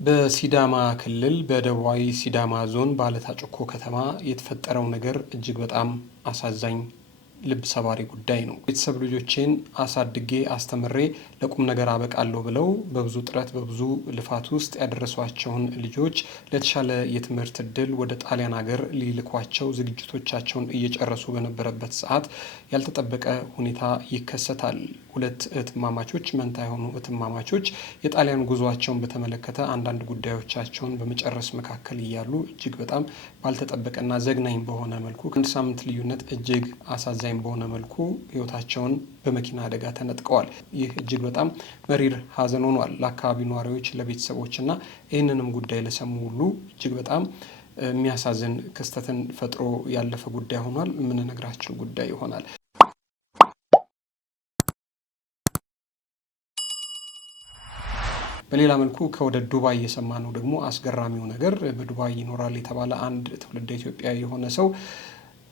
በሲዳማ ክልል በደቡባዊ ሲዳማ ዞን ባለታ ጩኮ ከተማ የተፈጠረው ነገር እጅግ በጣም አሳዛኝ ልብ ሰባሪ ጉዳይ ነው። ቤተሰብ ልጆቼን አሳድጌ አስተምሬ ለቁም ነገር አበቃለሁ ብለው በብዙ ጥረት በብዙ ልፋት ውስጥ ያደረሷቸውን ልጆች ለተሻለ የትምህርት እድል ወደ ጣሊያን ሀገር ሊልኳቸው ዝግጅቶቻቸውን እየጨረሱ በነበረበት ሰዓት ያልተጠበቀ ሁኔታ ይከሰታል። ሁለት እህትማማቾች መንታ የሆኑ እህትማማቾች የጣሊያን ጉዟቸውን በተመለከተ አንዳንድ ጉዳዮቻቸውን በመጨረስ መካከል እያሉ እጅግ በጣም ባልተጠበቀና ዘግናኝ በሆነ መልኩ ከአንድ ሳምንት ልዩነት እጅግ አሳዛኝ በሆነ መልኩ ህይወታቸውን በመኪና አደጋ ተነጥቀዋል። ይህ እጅግ በጣም መሪር ሀዘን ሆኗል ለአካባቢው ነዋሪዎች፣ ለቤተሰቦችና ይህንንም ጉዳይ ለሰሙ ሁሉ እጅግ በጣም የሚያሳዝን ክስተትን ፈጥሮ ያለፈ ጉዳይ ሆኗል። የምንነግራቸው ጉዳይ ይሆናል። በሌላ መልኩ ከወደ ዱባይ የሰማነው ደግሞ አስገራሚው ነገር በዱባይ ይኖራል የተባለ አንድ ትውልደ ኢትዮጵያዊ የሆነ ሰው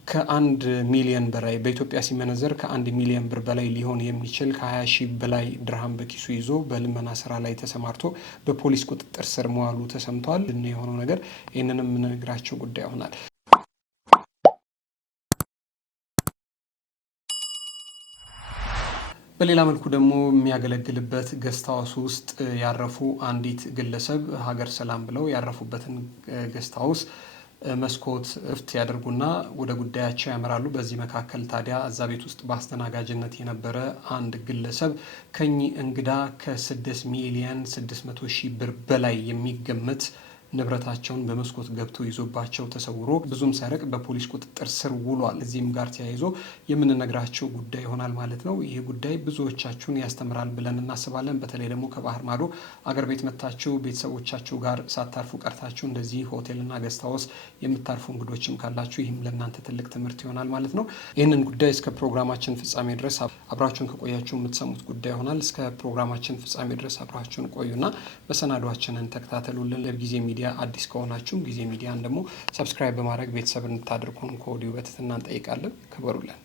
ከ1 ሚሊዮን በላይ በኢትዮጵያ ሲመነዘር ከ1 ሚሊዮን ብር በላይ ሊሆን የሚችል ከ20 ሺህ በላይ ድርሃም በኪሱ ይዞ በልመና ስራ ላይ ተሰማርቶ በፖሊስ ቁጥጥር ስር መዋሉ ተሰምቷል። የሆነው ነገር ይህንንም የምንነግራቸው ጉዳይ ይሆናል። በሌላ መልኩ ደግሞ የሚያገለግልበት ገስት ሃውስ ውስጥ ያረፉ አንዲት ግለሰብ ሀገር ሰላም ብለው ያረፉበትን ገስት ሃውስ መስኮት ክፍት ያደርጉና ወደ ጉዳያቸው ያመራሉ። በዚህ መካከል ታዲያ እዛ ቤት ውስጥ በአስተናጋጅነት የነበረ አንድ ግለሰብ ከኚህ እንግዳ ከ6 ሚሊዮን 600 ሺህ ብር በላይ የሚገመት ንብረታቸውን በመስኮት ገብቶ ይዞባቸው ተሰውሮ ብዙም ሳይርቅ በፖሊስ ቁጥጥር ስር ውሏል። እዚህም ጋር ተያይዞ የምንነግራቸው ጉዳይ ይሆናል ማለት ነው። ይህ ጉዳይ ብዙዎቻችሁን ያስተምራል ብለን እናስባለን። በተለይ ደግሞ ከባህር ማዶ አገር ቤት መታችሁ ቤተሰቦቻችሁ ጋር ሳታርፉ ቀርታችሁ እንደዚህ ሆቴልና ገስት ሃውስ የምታርፉ እንግዶችም ካላችሁ ይህም ለእናንተ ትልቅ ትምህርት ይሆናል ማለት ነው። ይህንን ጉዳይ እስከ ፕሮግራማችን ፍጻሜ ድረስ አብራችሁን ከቆያችሁ የምትሰሙት ጉዳይ ይሆናል። እስከ ፕሮግራማችን ፍጻሜ ድረስ አብራችሁን ቆዩና መሰናዷችንን ተከታተሉልን። ለጊዜ ሚዲያ አዲስ ከሆናችሁ ጊዜ ሚዲያን ደግሞ ሰብስክራይብ በማድረግ ቤተሰብ እንድታደርጉን ከወዲሁ በትህትና እንጠይቃለን። ክበሩልን።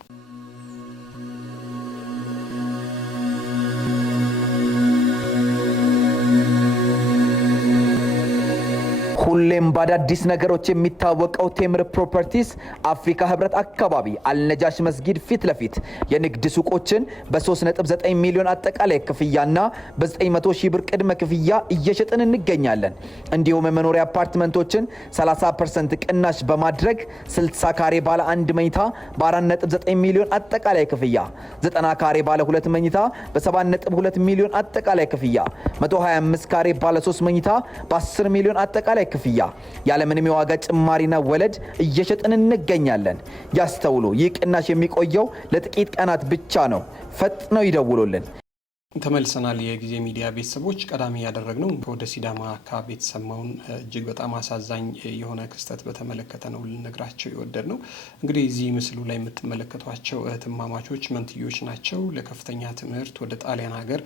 ሁሌም በአዳዲስ ነገሮች የሚታወቀው ቴምር ፕሮፐርቲስ አፍሪካ ህብረት አካባቢ አልነጃሽ መስጊድ ፊት ለፊት የንግድ ሱቆችን በ3.9 ሚሊዮን አጠቃላይ ክፍያና በ900 ሺህ ብር ቅድመ ክፍያ እየሸጥን እንገኛለን። እንዲሁም የመኖሪያ አፓርትመንቶችን 30% ቅናሽ በማድረግ 60 ካሬ ባለ 1 መኝታ በ4.9 ሚሊዮን አጠቃላይ ክፍያ፣ 90 ካሬ ባለ 2 መኝታ በ7.2 ሚሊዮን አጠቃላይ ክፍያ፣ 125 ካሬ ባለ 3 መኝታ በ10 ሚሊዮን አጠቃላይ ክፍያ ያለምንም የዋጋ ጭማሪና ወለድ እየሸጥን እንገኛለን። ያስተውሉ፣ ይህ ቅናሽ የሚቆየው ለጥቂት ቀናት ብቻ ነው። ፈጥነው ይደውሉልን። ተመልሰናል። የጊዜ ሚዲያ ቤተሰቦች ቀዳሚ ያደረግነው ወደ ሲዳማ አካባቢ የተሰማውን እጅግ በጣም አሳዛኝ የሆነ ክስተት በተመለከተ ነው ልነግራቸው የወደድ ነው። እንግዲህ እዚህ ምስሉ ላይ የምትመለከቷቸው እህትማማቾች መንትዮች ናቸው። ለከፍተኛ ትምህርት ወደ ጣሊያን ሀገር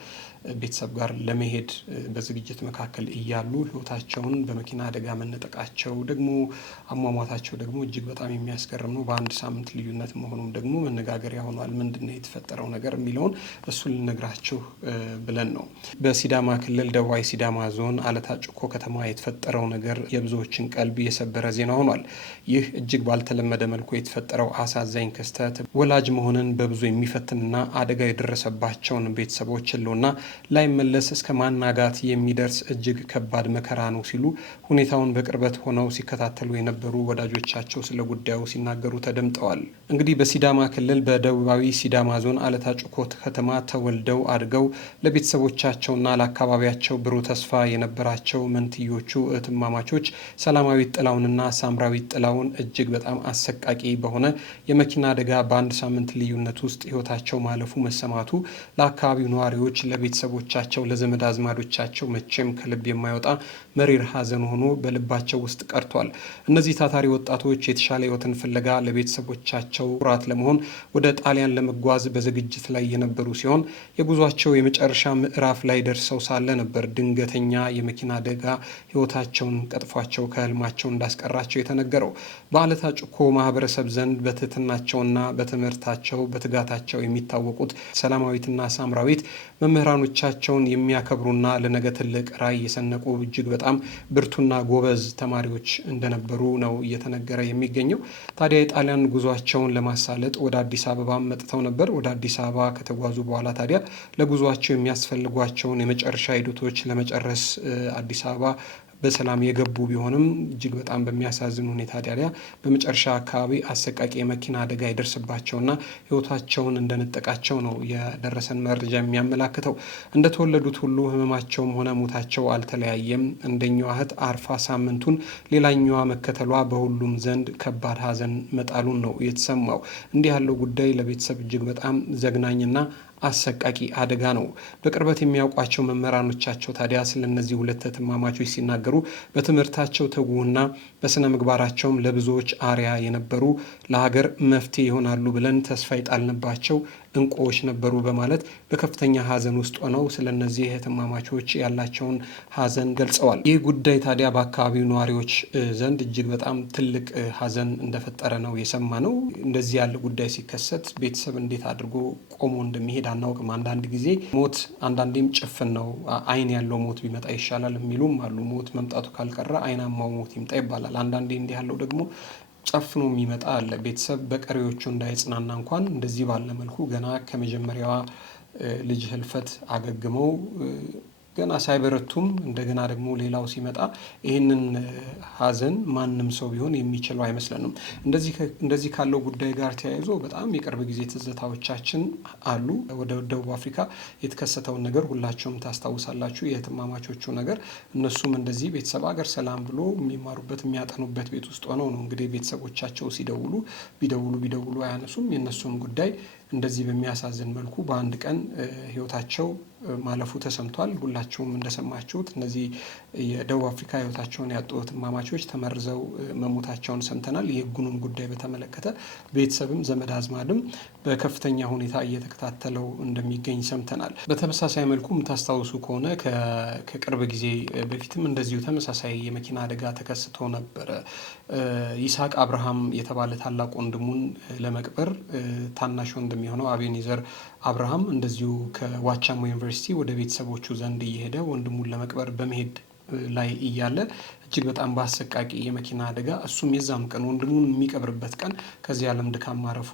ቤተሰብ ጋር ለመሄድ በዝግጅት መካከል እያሉ ህይወታቸውን በመኪና አደጋ መነጠቃቸው ደግሞ አሟሟታቸው ደግሞ እጅግ በጣም የሚያስገርም ነው። በአንድ ሳምንት ልዩነት መሆኑም ደግሞ መነጋገሪያ ሆኗል። ምንድነው የተፈጠረው ነገር የሚለውን እሱ ልነግራችሁ ብለን ነው። በሲዳማ ክልል ደቡባዊ ሲዳማ ዞን አለታ ጩኮ ከተማ የተፈጠረው ነገር የብዙዎችን ቀልብ የሰበረ ዜና ሆኗል። ይህ እጅግ ባልተለመደ መልኩ የተፈጠረው አሳዛኝ ክስተት ወላጅ መሆንን በብዙ የሚፈትንና አደጋ የደረሰባቸውን ቤተሰቦች ህልውና ላይመለስ እስከ ማናጋት የሚደርስ እጅግ ከባድ መከራ ነው ሲሉ ሁኔታውን በቅርበት ሆነው ሲከታተሉ የነበሩ ወዳጆቻቸው ስለ ጉዳዩ ሲናገሩ ተደምጠዋል። እንግዲህ በሲዳማ ክልል በደቡባዊ ሲዳማ ዞን አለታ ጩኮ ከተማ ተወልደው አድገው ለቤተሰቦቻቸውና ለአካባቢያቸው ብሩህ ተስፋ የነበራቸው መንትዮቹ እህትማማቾች ሰላማዊት ጥላውንና ሳምራዊት ጥላውን እጅግ በጣም አሰቃቂ በሆነ የመኪና አደጋ በአንድ ሳምንት ልዩነት ውስጥ ህይወታቸው ማለፉ መሰማቱ ለአካባቢው ነዋሪዎች፣ ለቤተሰቦቻቸው፣ ለዘመድ አዝማዶቻቸው መቼም ከልብ የማይወጣ መሪር ሀዘን ሆኖ በልባቸው ውስጥ ቀርቷል። እነዚህ ታታሪ ወጣቶች የተሻለ ህይወትን ፍለጋ ለቤተሰቦቻቸው ኩራት ለመሆን ወደ ጣሊያን ለመጓዝ በዝግጅት ላይ የነበሩ ሲሆን የጉዟቸው የመጨረሻ ምዕራፍ ላይ ደርሰው ሳለ ነበር ድንገተኛ የመኪና አደጋ ህይወታቸውን ቀጥፏቸው ከህልማቸው እንዳስቀራቸው የተነገረው። በአለታ ጩኮ ማህበረሰብ ዘንድ በትህትናቸውና በትምህርታቸው በትጋታቸው የሚታወቁት ሰላማዊትና ሳምራዊት መምህራኖች ፈተናዎቻቸውን የሚያከብሩና ለነገ ትልቅ ራዕይ የሰነቁ እጅግ በጣም ብርቱና ጎበዝ ተማሪዎች እንደነበሩ ነው እየተነገረ የሚገኘው። ታዲያ የጣሊያን ጉዟቸውን ለማሳለጥ ወደ አዲስ አበባ መጥተው ነበር። ወደ አዲስ አበባ ከተጓዙ በኋላ ታዲያ ለጉዟቸው የሚያስፈልጓቸውን የመጨረሻ ሂደቶች ለመጨረስ አዲስ አበባ በሰላም የገቡ ቢሆንም እጅግ በጣም በሚያሳዝን ሁኔታ ታዲያ በመጨረሻ አካባቢ አሰቃቂ የመኪና አደጋ ይደርስባቸውና ሕይወታቸውን እንደነጠቃቸው ነው የደረሰን መረጃ የሚያመላክተው። እንደተወለዱት ሁሉ ህመማቸውም ሆነ ሞታቸው አልተለያየም። አንደኛዋ እህት አርፋ ሳምንቱን ሌላኛዋ መከተሏ በሁሉም ዘንድ ከባድ ሐዘን መጣሉን ነው የተሰማው። እንዲህ ያለው ጉዳይ ለቤተሰብ እጅግ በጣም ዘግናኝና አሰቃቂ አደጋ ነው። በቅርበት የሚያውቋቸው መምህራኖቻቸው ታዲያ ስለነዚህ ሁለት እህትማማቾች ሲናገሩ በትምህርታቸው ትጉህና በስነ ምግባራቸውም ለብዙዎች አርያ የነበሩ ለሀገር መፍትሄ ይሆናሉ ብለን ተስፋ ይጣልንባቸው እንቁዎች ነበሩ በማለት በከፍተኛ ሐዘን ውስጥ ሆነው ስለነዚህ እህትማማቾች ያላቸውን ሐዘን ገልጸዋል። ይህ ጉዳይ ታዲያ በአካባቢው ነዋሪዎች ዘንድ እጅግ በጣም ትልቅ ሐዘን እንደፈጠረ ነው የሰማ ነው። እንደዚህ ያለ ጉዳይ ሲከሰት ቤተሰብ እንዴት አድርጎ ቆሞ እንደሚሄድ አናውቅም። አንዳንድ ጊዜ ሞት አንዳንዴም ጭፍን ነው። አይን ያለው ሞት ቢመጣ ይሻላል የሚሉም አሉ። ሞት መምጣቱ ካልቀረ አይናማው ሞት ይምጣ ይባላል። አንዳንዴ እንዲህ ያለው ደግሞ ጨፍኖ የሚመጣ አለ። ቤተሰብ በቀሪዎቹ እንዳይጽናና እንኳን እንደዚህ ባለ መልኩ ገና ከመጀመሪያዋ ልጅ ህልፈት አገግመው ገና ሳይበረቱም እንደገና ደግሞ ሌላው ሲመጣ ይህንን ሐዘን ማንም ሰው ቢሆን የሚችለው አይመስለንም። እንደዚህ ካለው ጉዳይ ጋር ተያይዞ በጣም የቅርብ ጊዜ ትዝታዎቻችን አሉ። ወደ ደቡብ አፍሪካ የተከሰተውን ነገር ሁላችሁም ታስታውሳላችሁ። የእህትማማቾቹ ነገር እነሱም እንደዚህ ቤተሰብ ሀገር ሰላም ብሎ የሚማሩበት የሚያጠኑበት ቤት ውስጥ ሆነው ነው እንግዲህ ቤተሰቦቻቸው ቢደውሉ አያነሱም። የእነሱን ጉዳይ እንደዚህ በሚያሳዝን መልኩ በአንድ ቀን ህይወታቸው ማለፉ ተሰምቷል። ሁላችሁም እንደሰማችሁት እነዚህ የደቡብ አፍሪካ ህይወታቸውን ያጡ እህትማማቾች ተመርዘው መሞታቸውን ሰምተናል። የህጉንም ጉዳይ በተመለከተ ቤተሰብም ዘመድ አዝማድም በከፍተኛ ሁኔታ እየተከታተለው እንደሚገኝ ሰምተናል። በተመሳሳይ መልኩ የምታስታውሱ ከሆነ ከቅርብ ጊዜ በፊትም እንደዚሁ ተመሳሳይ የመኪና አደጋ ተከስቶ ነበረ። ይስሐቅ አብርሃም የተባለ ታላቅ ወንድሙን ለመቅበር ታናሽ ወንድም የሆነው አቤኔዘር አብርሃም እንደዚሁ ከዋቻሞ ዩኒቨርሲቲ ወደ ቤተሰቦቹ ዘንድ እየሄደ ወንድሙን ለመቅበር በመሄድ ላይ እያለ እጅግ በጣም በአሰቃቂ የመኪና አደጋ እሱም የዛም ቀን ወንድሙን የሚቀብርበት ቀን ከዚህ ዓለም ድካም ማረፉ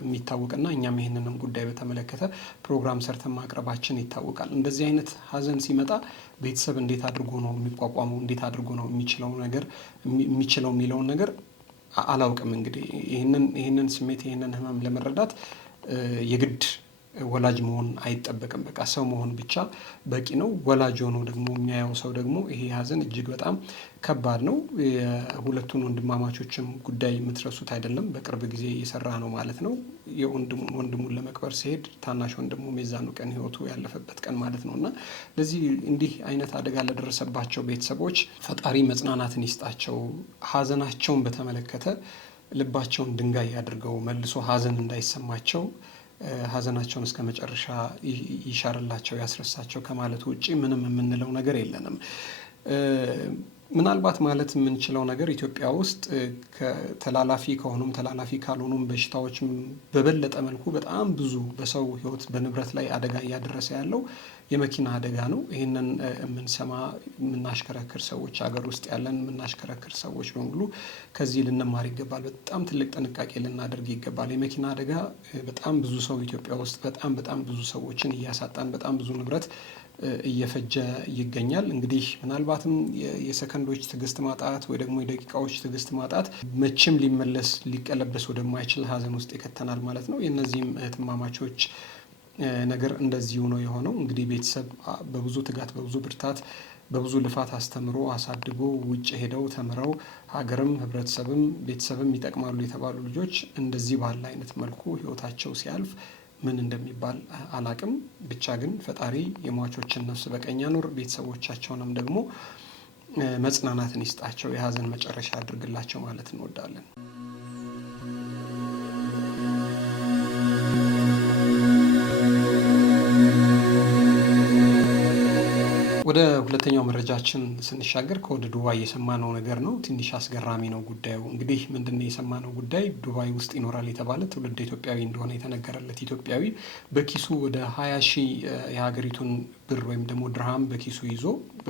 የሚታወቅና እኛም ይህንንም ጉዳይ በተመለከተ ፕሮግራም ሰርተን ማቅረባችን ይታወቃል። እንደዚህ አይነት ሐዘን ሲመጣ ቤተሰብ እንዴት አድርጎ ነው የሚቋቋመው? እንዴት አድርጎ ነው የሚችለው የሚለውን ነገር አላውቅም። እንግዲህ ይህንን ስሜት ይህንን ህመም ለመረዳት የግድ ወላጅ መሆን አይጠበቅም። በቃ ሰው መሆን ብቻ በቂ ነው። ወላጅ ሆኖ ደግሞ የሚያየው ሰው ደግሞ ይሄ ሐዘን እጅግ በጣም ከባድ ነው። የሁለቱን ወንድማማቾችም ጉዳይ የምትረሱት አይደለም። በቅርብ ጊዜ እየሰራ ነው ማለት ነው። ወንድሙን ለመቅበር ሲሄድ ታናሽ ወንድሙ የዛኑ ቀን ህይወቱ ያለፈበት ቀን ማለት ነው። እና ለዚህ እንዲህ አይነት አደጋ ለደረሰባቸው ቤተሰቦች ፈጣሪ መጽናናትን ይስጣቸው። ሐዘናቸውን በተመለከተ ልባቸውን ድንጋይ አድርገው መልሶ ሐዘን እንዳይሰማቸው ሐዘናቸውን እስከ መጨረሻ ይሻርላቸው ያስረሳቸው ከማለት ውጪ ምንም የምንለው ነገር የለንም። ምናልባት ማለት የምንችለው ነገር ኢትዮጵያ ውስጥ ተላላፊ ከሆኑም ተላላፊ ካልሆኑም በሽታዎች በበለጠ መልኩ በጣም ብዙ በሰው ህይወት በንብረት ላይ አደጋ እያደረሰ ያለው የመኪና አደጋ ነው። ይህንን የምንሰማ የምናሽከረክር ሰዎች ሀገር ውስጥ ያለን የምናሽከረክር ሰዎች በሙሉ ከዚህ ልንማር ይገባል። በጣም ትልቅ ጥንቃቄ ልናደርግ ይገባል። የመኪና አደጋ በጣም ብዙ ሰው ኢትዮጵያ ውስጥ በጣም ብዙ ሰዎችን እያሳጣን በጣም ብዙ ንብረት እየፈጀ ይገኛል። እንግዲህ ምናልባትም የሰከንዶች ትዕግስት ማጣት ወይ ደግሞ የደቂቃዎች ትዕግስት ማጣት መቼም ሊቀለበስ ወደማይችል ሐዘን ውስጥ ይከተናል ማለት ነው። የእነዚህም እህትማማቾች ነገር እንደዚሁ ነው የሆነው። እንግዲህ ቤተሰብ በብዙ ትጋት በብዙ ብርታት በብዙ ልፋት አስተምሮ አሳድጎ ውጭ ሄደው ተምረው ሀገርም ህብረተሰብም ቤተሰብም ይጠቅማሉ የተባሉ ልጆች እንደዚህ ባለ አይነት መልኩ ህይወታቸው ሲያልፍ ምን እንደሚባል አላቅም። ብቻ ግን ፈጣሪ የሟቾችን ነፍስ በቀኝ ያኑር፣ ቤተሰቦቻቸውንም ደግሞ መጽናናትን ይስጣቸው፣ የሀዘን መጨረሻ ያድርግላቸው ማለት እንወዳለን። ወደ ወደ ሁለተኛው መረጃችን ስንሻገር ከወደ ዱባይ የሰማነው ነገር ነው። ትንሽ አስገራሚ ነው ጉዳዩ። እንግዲህ ምንድነው የሰማነው ጉዳይ? ዱባይ ውስጥ ይኖራል የተባለ ትውልድ ኢትዮጵያዊ እንደሆነ የተነገረለት ኢትዮጵያዊ በኪሱ ወደ 20 ሺህ የሀገሪቱን ብር ወይም ደግሞ ድርሃም በኪሱ ይዞ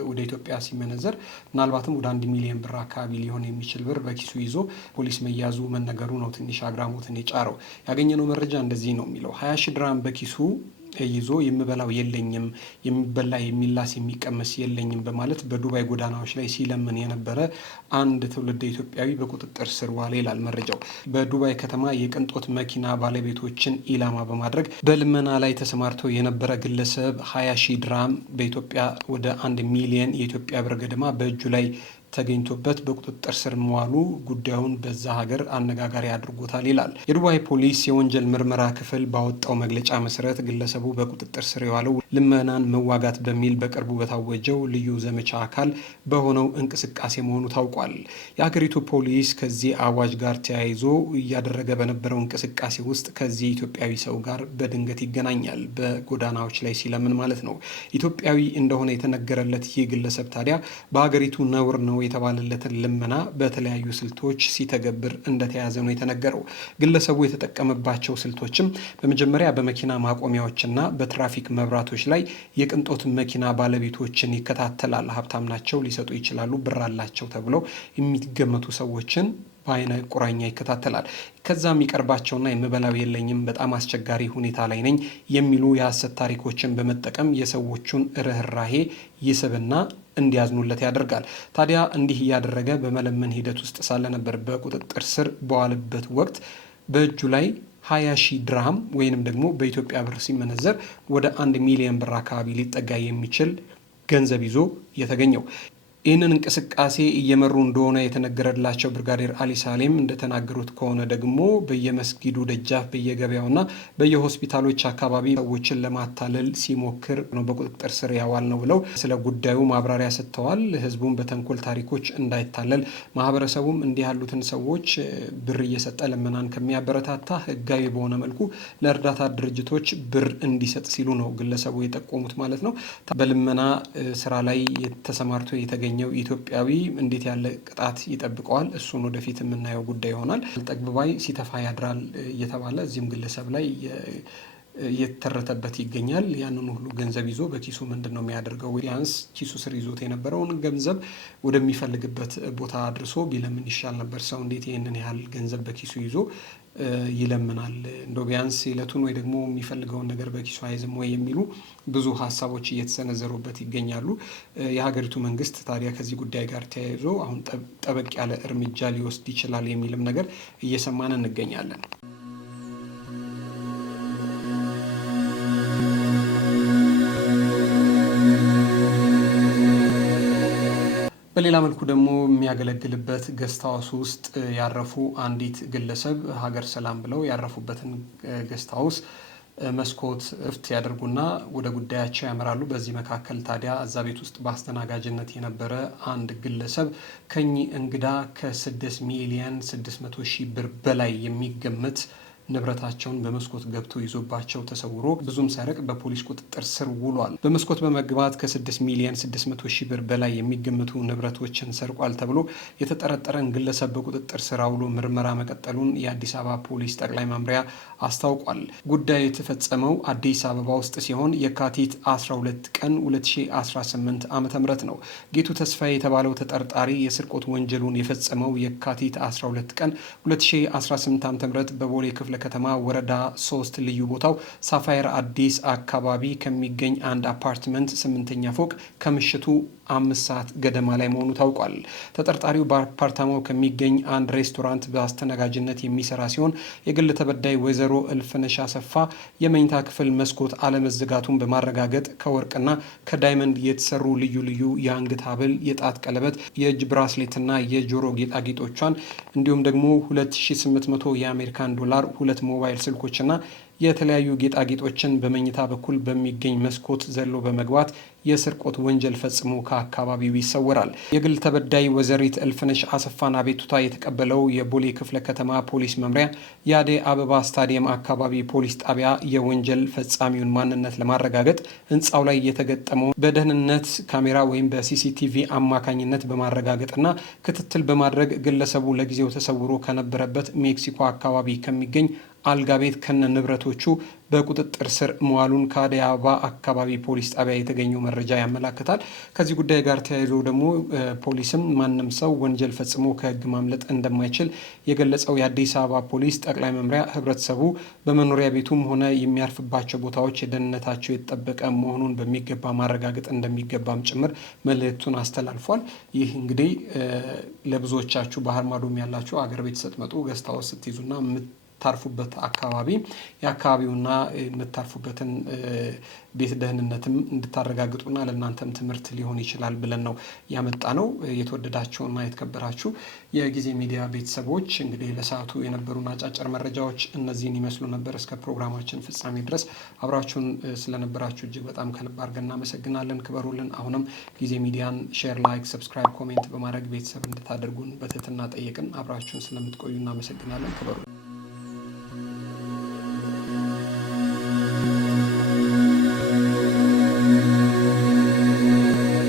ወደ ኢትዮጵያ ሲመነዘር ምናልባትም ወደ 1 ሚሊዮን ብር አካባቢ ሊሆን የሚችል ብር በኪሱ ይዞ ፖሊስ መያዙ መነገሩ ነው ትንሽ አግራሞትን የጫረው። ያገኘነው መረጃ እንደዚህ ነው የሚለው 20 ሺህ ድርሃም በኪሱ ይዞ የምበላው የለኝም፣ የሚበላ የሚላስ የሚቀመስ የለኝም በማለት በዱባይ ጎዳናዎች ላይ ሲለምን የነበረ አንድ ትውልድ ኢትዮጵያዊ በቁጥጥር ስር ዋለ ይላል መረጃው። በዱባይ ከተማ የቅንጦት መኪና ባለቤቶችን ኢላማ በማድረግ በልመና ላይ ተሰማርተው የነበረ ግለሰብ 20 ሺህ ድርሃም በኢትዮጵያ ወደ 1 ሚሊዮን የኢትዮጵያ ብር ገደማ በእጁ ላይ ተገኝቶበት በቁጥጥር ስር መዋሉ ጉዳዩን በዛ ሀገር አነጋጋሪ አድርጎታል ይላል። የዱባይ ፖሊስ የወንጀል ምርመራ ክፍል ባወጣው መግለጫ መሰረት ግለሰቡ በቁጥጥር ስር የዋለው ልመናን መዋጋት በሚል በቅርቡ በታወጀው ልዩ ዘመቻ አካል በሆነው እንቅስቃሴ መሆኑ ታውቋል። የሀገሪቱ ፖሊስ ከዚህ አዋጅ ጋር ተያይዞ እያደረገ በነበረው እንቅስቃሴ ውስጥ ከዚህ ኢትዮጵያዊ ሰው ጋር በድንገት ይገናኛል። በጎዳናዎች ላይ ሲለምን ማለት ነው። ኢትዮጵያዊ እንደሆነ የተነገረለት ይህ ግለሰብ ታዲያ በሀገሪቱ ነውር ነው የተባለለትን ልመና በተለያዩ ስልቶች ሲተገብር እንደተያዘ ነው የተነገረው። ግለሰቡ የተጠቀመባቸው ስልቶችም በመጀመሪያ በመኪና ማቆሚያዎችና በትራፊክ መብራቶች ላይ የቅንጦት መኪና ባለቤቶችን ይከታተላል። ሀብታም ናቸው፣ ሊሰጡ ይችላሉ፣ ብር አላቸው ተብለው የሚገመቱ ሰዎችን በአይነ ቁራኛ ይከታተላል። ከዛ የሚቀርባቸውና የምበላው የለኝም፣ በጣም አስቸጋሪ ሁኔታ ላይ ነኝ የሚሉ የሐሰት ታሪኮችን በመጠቀም የሰዎቹን ርኅራሄ ይስብና እንዲያዝኑለት ያደርጋል። ታዲያ እንዲህ እያደረገ በመለመን ሂደት ውስጥ ሳለ ነበር በቁጥጥር ስር በዋለበት ወቅት በእጁ ላይ 20 ሺህ ድርሃም ወይንም ደግሞ በኢትዮጵያ ብር ሲመነዘር ወደ 1 ሚሊዮን ብር አካባቢ ሊጠጋ የሚችል ገንዘብ ይዞ የተገኘው። ይህንን እንቅስቃሴ እየመሩ እንደሆነ የተነገረላቸው ብርጋዴር አሊ ሳሌም እንደተናገሩት ከሆነ ደግሞ በየመስጊዱ ደጃፍ በየገበያውና በየሆስፒታሎች አካባቢ ሰዎችን ለማታለል ሲሞክር ነው በቁጥጥር ስር ያዋል ነው ብለው ስለ ጉዳዩ ማብራሪያ ሰጥተዋል። ህዝቡን በተንኮል ታሪኮች እንዳይታለል ማህበረሰቡም እንዲህ ያሉትን ሰዎች ብር እየሰጠ ለመናን ከሚያበረታታ ህጋዊ በሆነ መልኩ ለእርዳታ ድርጅቶች ብር እንዲሰጥ ሲሉ ነው ግለሰቡ የጠቆሙት ማለት ነው። በልመና ስራ ላይ ተሰማርቶ የተገኘ ኢትዮጵያዊ እንዴት ያለ ቅጣት ይጠብቀዋል? እሱን ወደፊት የምናየው ጉዳይ ይሆናል። ጠግባይ ሲተፋ ያድራል እየተባለ እዚህም ግለሰብ ላይ እየተተረተበት ይገኛል። ያንን ሁሉ ገንዘብ ይዞ በኪሱ ምንድን ነው የሚያደርገው? ቢያንስ ኪሱ ስር ይዞት የነበረውን ገንዘብ ወደሚፈልግበት ቦታ አድርሶ ቢለምን ይሻል ነበር። ሰው እንዴት ይህንን ያህል ገንዘብ በኪሱ ይዞ ይለምናል? እንደው ቢያንስ ዕለቱን ወይ ደግሞ የሚፈልገውን ነገር በኪሱ አይዝም ወይ የሚሉ ብዙ ሀሳቦች እየተሰነዘሩበት ይገኛሉ። የሀገሪቱ መንግስት ታዲያ ከዚህ ጉዳይ ጋር ተያይዞ አሁን ጠበቅ ያለ እርምጃ ሊወስድ ይችላል የሚልም ነገር እየሰማን እንገኛለን። በሌላ መልኩ ደግሞ የሚያገለግልበት ገስት ሃውስ ውስጥ ያረፉ አንዲት ግለሰብ ሀገር ሰላም ብለው ያረፉበትን ገስት ሃውስ መስኮት እፍት ያደርጉና ወደ ጉዳያቸው ያመራሉ። በዚህ መካከል ታዲያ እዛ ቤት ውስጥ በአስተናጋጅነት የነበረ አንድ ግለሰብ ከኚህ እንግዳ ከ6 ሚሊዮን 600 ሺህ ብር በላይ የሚገመት ንብረታቸውን በመስኮት ገብቶ ይዞባቸው ተሰውሮ ብዙም ሳይርቅ በፖሊስ ቁጥጥር ስር ውሏል። በመስኮት በመግባት ከ6 ሚሊዮን 600 ሺህ ብር በላይ የሚገመቱ ንብረቶችን ሰርቋል ተብሎ የተጠረጠረን ግለሰብ በቁጥጥር ስር አውሎ ምርመራ መቀጠሉን የአዲስ አበባ ፖሊስ ጠቅላይ መምሪያ አስታውቋል። ጉዳዩ የተፈጸመው አዲስ አበባ ውስጥ ሲሆን የካቲት 12 ቀን 2018 ዓ.ም ነው። ጌቱ ተስፋዬ የተባለው ተጠርጣሪ የስርቆት ወንጀሉን የፈጸመው የካቲት 12 ቀን 2018 ዓ.ም በቦሌ ክፍለ ከተማ ወረዳ 3 ልዩ ቦታው ሳፋየር አዲስ አካባቢ ከሚገኝ አንድ አፓርትመንት 8ኛ ፎቅ ከምሽቱ 5 ሰዓት ገደማ ላይ መሆኑ ታውቋል። ተጠርጣሪው በአፓርታማው ከሚገኝ አንድ ሬስቶራንት በአስተናጋጅነት የሚሰራ ሲሆን የግል ተበዳይ ወይዘሮ እልፍነሽ አሰፋ የመኝታ ክፍል መስኮት አለመዘጋቱን በማረጋገጥ ከወርቅና ከዳይመንድ የተሰሩ ልዩ ልዩ የአንገት ሐብል፣ የጣት ቀለበት፣ የእጅ ብራስሌትና የጆሮ ጌጣጌጦቿን እንዲሁም ደግሞ 2800 የአሜሪካን ዶላር፣ 2 ሞባይል ስልኮችና የተለያዩ ጌጣጌጦችን በመኝታ በኩል በሚገኝ መስኮት ዘሎ በመግባት የስርቆት ወንጀል ፈጽሞ ከአካባቢው ይሰወራል። የግል ተበዳይ ወይዘሪት እልፍነሽ አሰፋን አቤቱታ የተቀበለው የቦሌ ክፍለ ከተማ ፖሊስ መምሪያ የአደይ አበባ ስታዲየም አካባቢ ፖሊስ ጣቢያ የወንጀል ፈጻሚውን ማንነት ለማረጋገጥ ህንፃው ላይ የተገጠመው በደህንነት ካሜራ ወይም በሲሲቲቪ አማካኝነት በማረጋገጥና ክትትል በማድረግ ግለሰቡ ለጊዜው ተሰውሮ ከነበረበት ሜክሲኮ አካባቢ ከሚገኝ አልጋ ቤት ከነ ንብረቶቹ በቁጥጥር ስር መዋሉን ከአደይ አበባ አካባቢ ፖሊስ ጣቢያ የተገኘው መረጃ ያመላክታል። ከዚህ ጉዳይ ጋር ተያይዞ ደግሞ ፖሊስም ማንም ሰው ወንጀል ፈጽሞ ከህግ ማምለጥ እንደማይችል የገለጸው የአዲስ አበባ ፖሊስ ጠቅላይ መምሪያ ህብረተሰቡ በመኖሪያ ቤቱም ሆነ የሚያርፍባቸው ቦታዎች የደህንነታቸው የተጠበቀ መሆኑን በሚገባ ማረጋገጥ እንደሚገባም ጭምር መልእክቱን አስተላልፏል። ይህ እንግዲህ ለብዙዎቻችሁ ባህር ማዶም ያላችሁ አገር ቤት ስትመጡ ገስት ሃውስ ስትይዙና ታርፉበት አካባቢ የአካባቢውና የምታርፉበትን ቤት ደህንነትም እንድታረጋግጡና ለእናንተም ትምህርት ሊሆን ይችላል ብለን ነው ያመጣ ነው። የተወደዳችሁና የተከበራችሁ የጊዜ ሚዲያ ቤተሰቦች እንግዲህ ለሰዓቱ የነበሩን አጫጭር መረጃዎች እነዚህን ይመስሉ ነበር። እስከ ፕሮግራማችን ፍጻሜ ድረስ አብራችሁን ስለነበራችሁ እጅግ በጣም ከልብ አድርገን እናመሰግናለን። ክበሩልን። አሁንም ጊዜ ሚዲያን ሼር፣ ላይክ፣ ሰብስክራይብ፣ ኮሜንት በማድረግ ቤተሰብ እንድታደርጉን በትህትና ጠየቅን። አብራችሁን ስለምትቆዩ እናመሰግናለን። ክበሩልን።